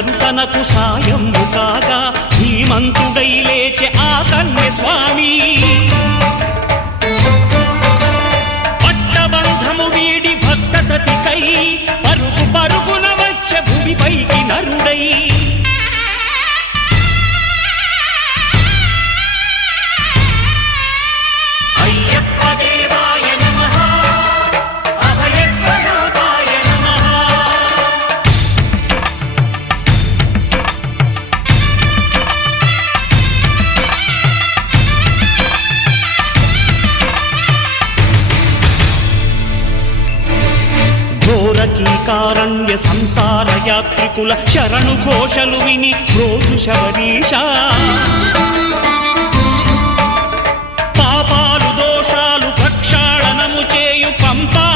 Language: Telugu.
అందరు తనకు సాయము కాగా ధీమంతుడై లేచె ఆ కన్య స్వామి పట్టబంధము వీడి భక్తతతికై పరుగు పరుగున వచ్చె భూమిపైకి నరుడై ఘోరకీకారణ్య సంసార యాత్రికుల శరణు ఘోషలు విని రోజు శబరీషా పాపాలు దోషాలు ప్రక్షాళనము చేయు పంపా